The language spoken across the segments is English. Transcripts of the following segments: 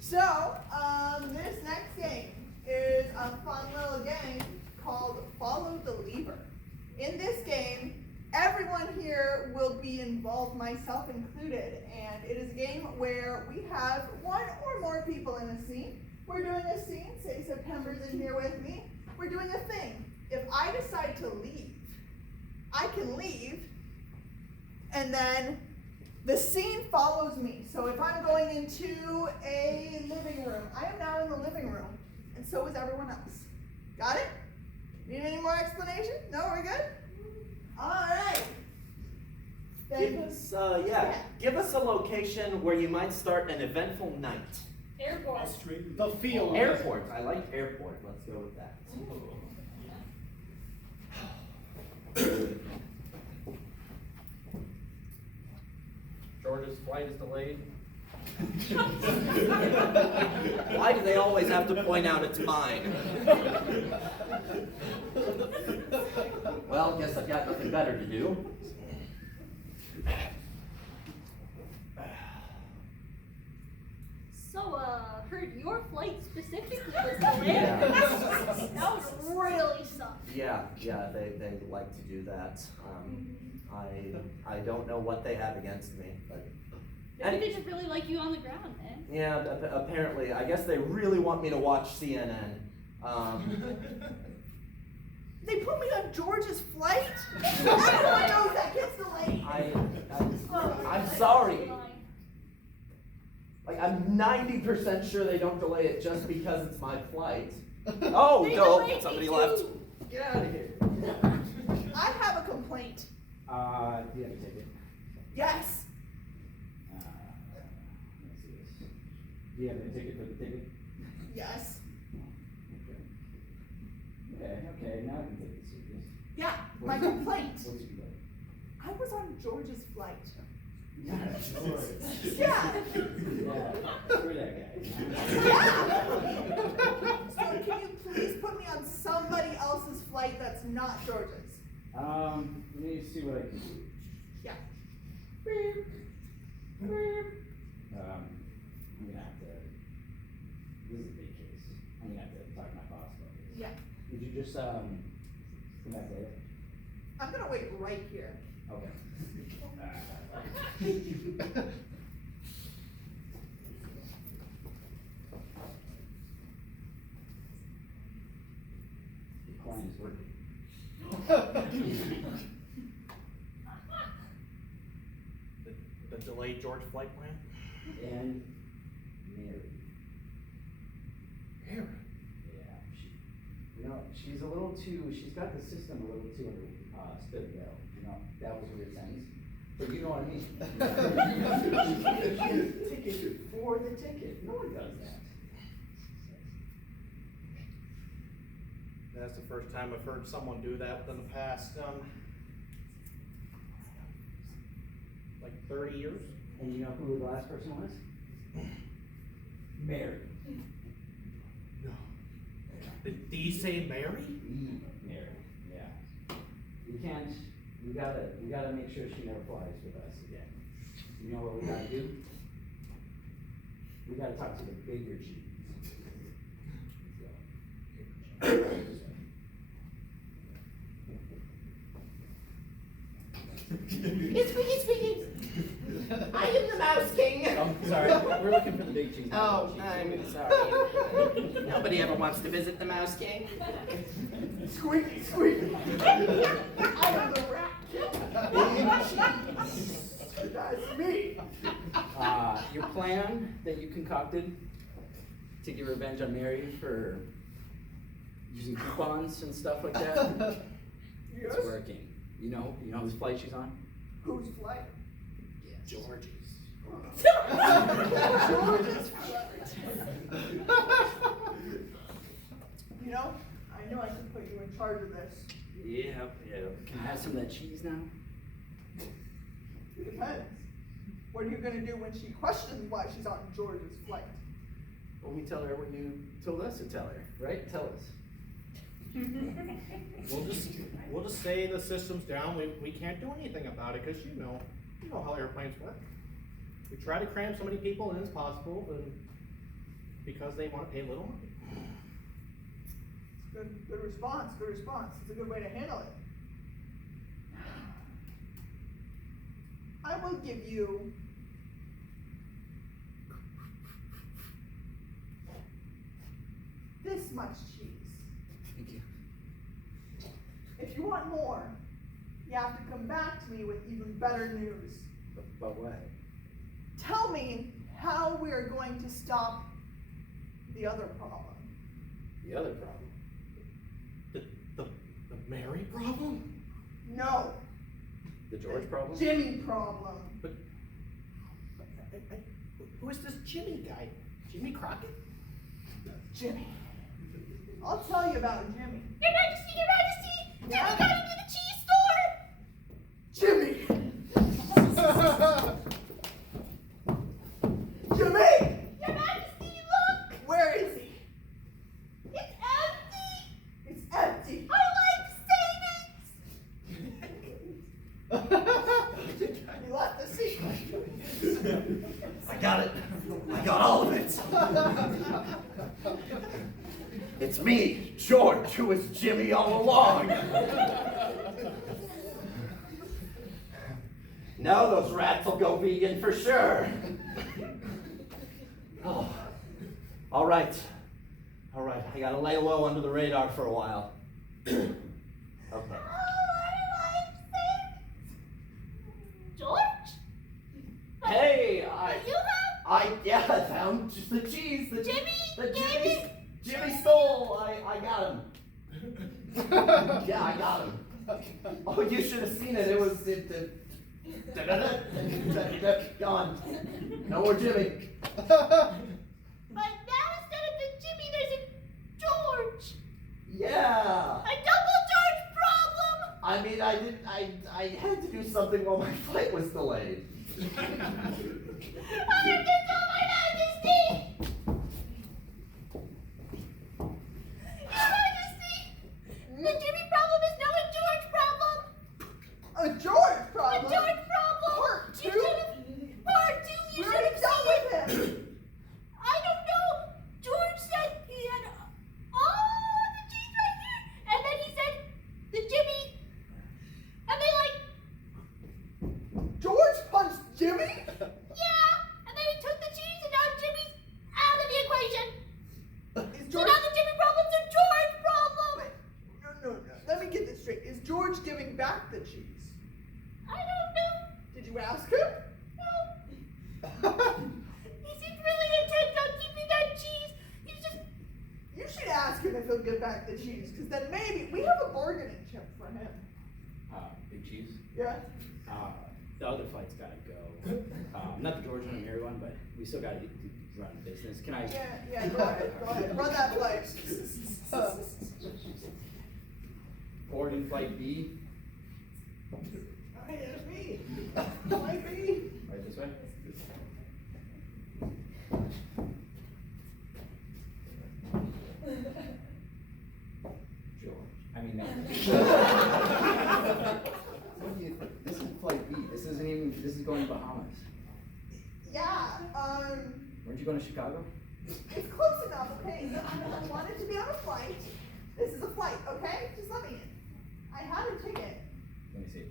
So, this next game is a fun little game called Follow the Lever. In this game, everyone here will be involved, myself included, and it is a game where we have one or more people in a scene. We're doing a scene, say September's in here with me. We're doing a thing. If I decide to leave, I can leave, and then the scene follows me. So if I'm going into a living room, I am now in the living room, and so is everyone else. Got it? Need any more explanation? No, we're good? All right. Give us a location where you might start an eventful night. Airport. The field. Airport. I like airport. Let's go with that. George's flight is delayed. Why do they always have to point out it's mine? Well, guess I've got nothing better to do. So, heard your flight specifically was delayed. Yeah. That would really suck. Yeah, they like to do that. I don't know what they have against me, but Maybe they just really like you on the ground, man. yeah, apparently, I guess they really want me to watch CNN. They put me on George's flight? Everyone knows that gets delayed. I'm sorry. Like, I'm 90% sure they don't delay it just because it's my flight. Oh, They no, delayed somebody me left. too. Get out of here. I have a complaint. Do you have a ticket? Yes. Let's see this. Do you have a ticket for the ticket? Yes. Okay, now I can take this serious. Yeah, my complaint. What's your complaint? I was on George's flight. Yeah, sure. Yeah. Yeah, screw that guy. Yeah. So can you please put me on somebody else's flight that's not George's? Let me see what I can do. Yeah. I'm gonna have to, this is a big case. I'm gonna have to talk to my boss about this. Yeah. Would you just, come back later? I'm gonna wait right here. Okay. The client is working. The delayed George flight plan? And Mary. Aaron. Yeah, she's a little too, she's got the system a little too under, spit and go, that was a weird sentence. But you know what I mean. Ticket for the ticket, no one does that. That's the first time I've heard someone do that within the past, like 30 years. And you know who the last person was? Mary. No. Did he say Mary? Mary, yeah. We gotta make sure she never flies with us again. You know what we gotta do? We gotta talk to the bigger chief. It's speaking. I am the Mouse King. I'm sorry, we're looking for the big cheese. Oh, I'm sorry. Nobody ever wants to visit the Mouse King. Squeaky, squeaky. I am the Rat King. That's me. Your plan that you concocted to get revenge on Mary for using coupons and stuff like that, Yes. it's working. You know whose flight she's on? Whose flight? George's. George's flight. You know, I knew I could put you in charge of this. Yeah. Can I have some of that cheese now? It depends. What are you gonna do when she questions why she's on George's flight? Well, we tell her what you told us to tell her, right? Tell us. We'll just say the system's down. We can't do anything about it because you know how airplanes work. We try to cram so many people in as possible, but because they want to pay little money. Good response, good response. It's a good way to handle it. I will give you this much cheese. Thank you. If you want more, you have to come back to me with even better news. About what? Tell me how we are going to stop the other problem. The other problem. The Mary problem? No, The George problem? Jimmy problem. But who is this Jimmy guy? Jimmy Crockett? Jimmy. I'll tell you about Jimmy. Your Majesty, Your Majesty! Yeah? Jimmy got into the cheese store! Jimmy! Jimmy! Your Majesty, look! Where is he? It's empty! It's empty. I like savings! You left the secret. I got it. I got all of it. It's me, George, who was Jimmy all along. Now those rats will go vegan for sure. Oh. All right. All right. I gotta lay low under the radar for a while. Okay. Oh, I like savings! George? Hey, What you have? I found just the cheese. Jimmy? Jimmy stole. I got him. Yeah, I got him. Oh, you should have seen it. It was gone. No more Jimmy. But now instead of the Jimmy, there's a George! Yeah. A double George problem! I mean, I had to do something while my flight was delayed. I have to tell my Majesty! Your Majesty! The Jimmy problem is now a George problem! A George A problem? George problem! Part You two? should've... Part two, you We already should've dealt seen with it! him. I don't know! George said he had all the cheese right here! And then he said, the Jimmy... And they like... George punched Jimmy? Yeah! And then he took the cheese and now Jimmy's out of the equation! Is So George... now the Jimmy problem's a George problem! Wait, no. Let me get this straight. Is George giving back the cheese? I don't know. Did you ask him? No. He seems really intent on keeping that cheese. He's just... You should ask him if he'll give back the cheese, because then maybe we have a bargaining chip for him. Big cheese. Yeah? The other flight's gotta go. Not the George and Mary one, but we still gotta run the business. Can I? Yeah, go ahead. Run that flight. Boarding flight B, Hey, it's me. Flight B. right this way. George. I mean, no. What do you think? This is flight B. This isn't even. This is going to Bahamas. Yeah, Weren't you going to Chicago? it's close enough, okay? I wanted to be on a flight. This is a flight, okay? Just let me in. I had a ticket. Let me see.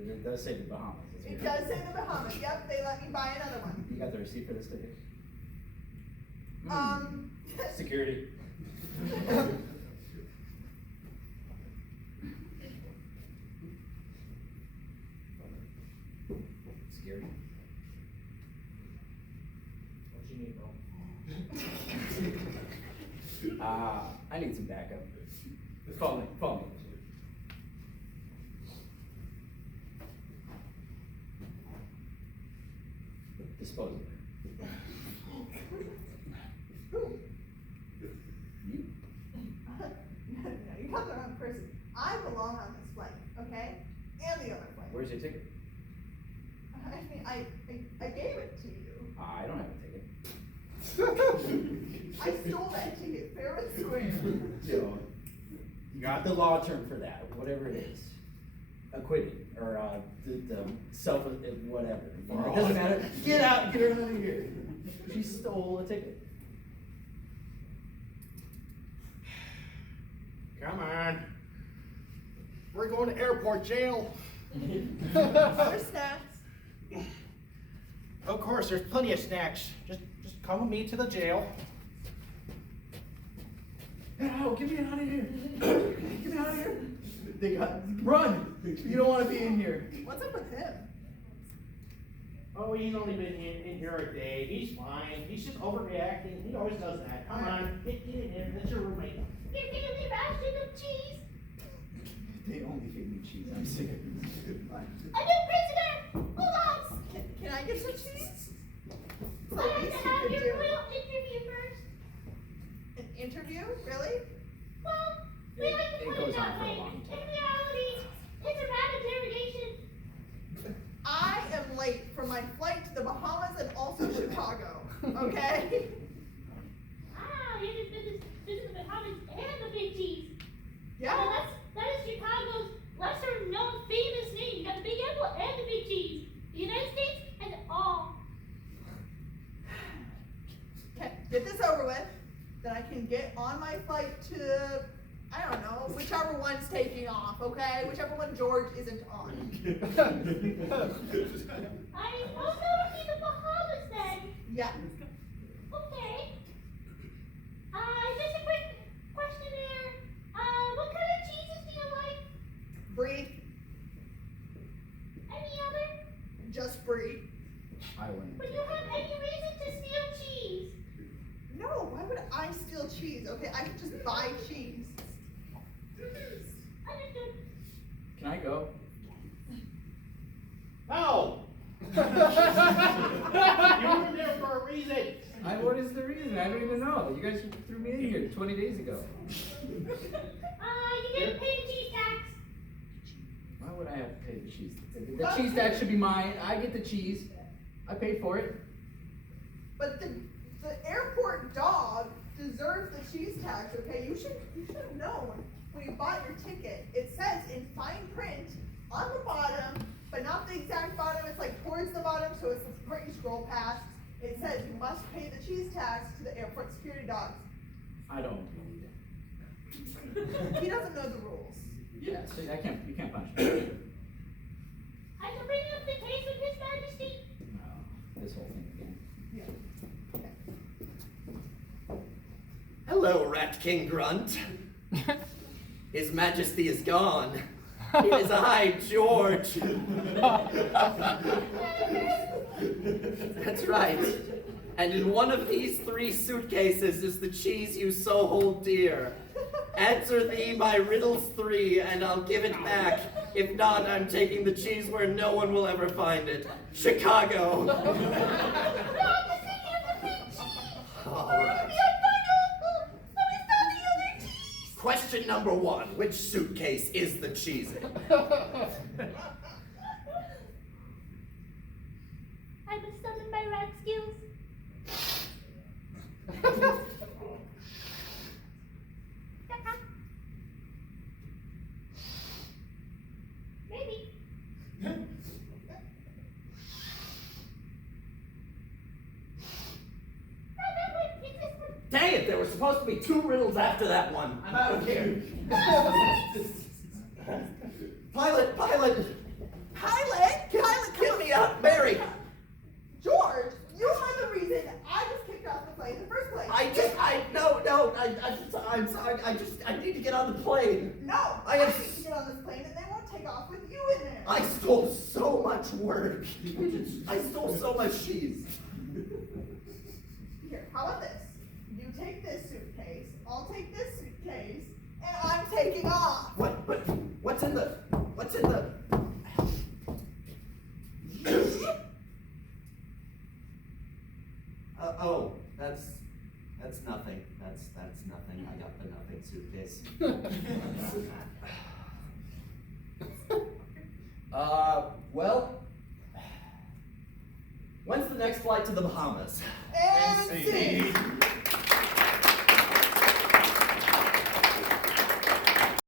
It does say the Bahamas. That's It weird. does say the Bahamas. Yep, they let me buy another one. You got the receipt for this ticket? Security. Security. What you need, bro? I need some backup. Call me. Disposable. Who? You? No, you got the wrong person. I belong on this flight, okay? And the other flight. Where's your ticket? I mean, I gave it to you. I don't have a ticket. I stole that ticket, fair and square. So, you got the law term for that, whatever it is. acquitted, or the self, whatever. You know, it doesn't matter. Get out, get her out of here. She stole a ticket. Come on. We're going to airport jail. Other snacks? Of course, there's plenty of snacks. Just come with me to the jail. No, get me out of here. Get me out of here. They got, run. You don't want to be in here. What's up with him? Oh, he's only been in here a day. He's fine. He's just overreacting. He always does that. Come on, get in here. That's your roommate. You're giving me ration of cheese. They only feed me cheese. I'm sick of this. Bye. A new prisoner. Hold on. Can I get some cheese? I have to have your real interview first. An interview? Really? Well, we like to It put goes it that on for a way. long time. In reality, it's a bad interrogation. I am late for my flight to the Bahamas and also Chicago. Okay? Ah, you just visit the Bahamas and the Big Cheese. Yeah. Well, that is Chicago's lesser known famous name. You got the Big Apple and the Big Cheese. The United States has it all. Okay, get this over with. Then I can get on my flight to, I don't know, whichever one's taking off, okay? Whichever one George isn't on. I also see the Bahamas then. Yeah. Okay. Just a quick question there. What kind of cheeses do you like? Brie, Any other? just Brie. I win. Would you have any reason to steal cheese? No, why would I steal cheese? Okay, I could just buy cheese. Understood. Can I go? No! You were there for a reason. What is the reason? I don't even know. You guys threw me in here 20 days ago. You get to pay the cheese tax. Why would I have to pay the cheese? The cheese tax should be mine. I get the cheese. I paid for it. But the airport dog deserves the cheese tax, okay? You should have known when you bought your ticket. It says in fine print on the bottom, but not the exact bottom, it's like towards the bottom, so it's the part you scroll past. It says you must pay the cheese tax to the airport security dogs. I don't believe it. He doesn't know the rules. Yeah, so you can't punch me. I shall bring up the case with His Majesty. No, this whole thing again. Hello, Rat King Grunt. His Majesty is gone. It is I, George. That's right. And in one of these 3 suitcases is the cheese you so hold dear. Answer thee my riddles 3, and I'll give it back. If not, I'm taking the cheese where no one will ever find it. Chicago. Not the city of the Big Cheese. All Or right. the unbundle. So it's not the other cheese. Question number 1. Which suitcase is the cheese in? I must summon my rat skills. Maybe. Dang it, there were supposed to be 2 riddles after that one. I'm out of here. Pilot! Pilot, Get me out, Mary! George, you are the reason I was kicked off the plane in the first place. I'm sorry, I need to get on the plane. No, I I am- need to get on this plane and they won't take off with you in there. I stole so much work. I stole so much cheese. Here, how about this? You take this suitcase, I'll take this suitcase, and I'm taking off. What's in the, oh, that's nothing. That's nothing. I got the nothing suitcase. Well, when's the next flight to the Bahamas? And see.